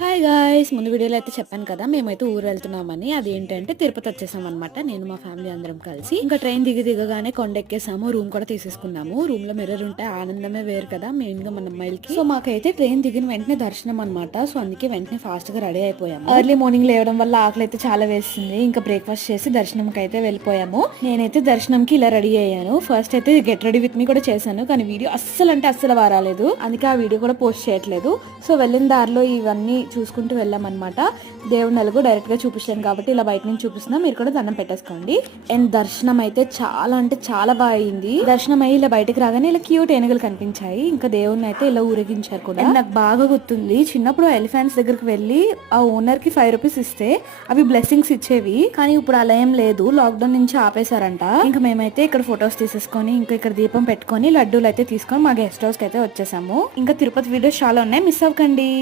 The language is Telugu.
హాయ్ గాయ్స్, ముందు వీడియోలో అయితే చెప్పాను కదా మేమైతే ఊరు వెళ్తున్నామని. అదేంటంటే తిరుపతి వచ్చేసాం అనమాట. నేను మా ఫ్యామిలీ అందరం కలిసి ఇంకా ట్రైన్ దిగగానే కొండ ఎక్కేసాము. రూమ్ కూడా తీసేసుకున్నాము. రూమ్ లో మిర్రర్ ఉంటే ఆనందమే వేరు కదా, మెయిన్ గా మన అమ్మాయిలకి. సో మాకైతే ట్రైన్ దిగిన వెంటనే దర్శనం అనమాట. సో అందుకే వెంటనే ఫాస్ట్ గా రెడీ అయిపోయాము. ఎర్లీ మార్నింగ్ లేవడం వల్ల ఆకలి అయితే చాలా వేస్తుంది. ఇంకా బ్రేక్ఫాస్ట్ చేసి దర్శనంకి అయితే వెళ్ళిపోయాము. నేనైతే దర్శనంకి ఇలా రెడీ అయ్యాను. ఫస్ట్ అయితే గెట్ రెడీ విత్ మీ కూడా చేశాను, కానీ వీడియో అస్సలు వారాలేదు. అందుకే ఆ వీడియో కూడా పోస్ట్ చేయట్లేదు. సో వెళ్ళిన దారిలో ఇవన్నీ చూసుకుంటూ వెళ్ళామన్నమాట. దేవుడి నెలకు డైరెక్ట్ గా చూపిస్తాను కాబట్టి ఇలా బయట నుంచి చూపిస్తున్నా, మీరు కూడా దండం పెట్టేసుకోండి. అండ్ దర్శనం అయితే చాలా అంటే చాలా బాగా అయింది. దర్శనం అయ్యి ఇలా బయటకు రాగానే ఇలా క్యూట్ ఏనుగులు కనిపించాయి. ఇంకా దేవుడిని అయితే ఇలా ఊరేగించారు కూడా. నాకు బాగా గుర్తుంది, చిన్నప్పుడు ఎలిఫెంట్స్ దగ్గరికి వెళ్ళి ఆ ఓనర్ కి 5 రూపీస్ ఇస్తే అవి బ్లెస్సింగ్స్ ఇచ్చేవి. కానీ ఇప్పుడు అలా ఏం లేదు, లాక్డౌన్ నుంచి ఆపేశారంట. ఇంకా మేమైతే ఇక్కడ ఫొటోస్ తీసేసుకొని ఇంకా ఇక్కడ దీపం పెట్టుకొని లడ్డూలు అయితే తీసుకొని మా గెస్ట్ హౌస్ కి అయితే వచ్చేసాము. ఇంకా తిరుపతి వీడియోస్ చాలా ఉన్నాయి, మిస్ అవ్వకండి.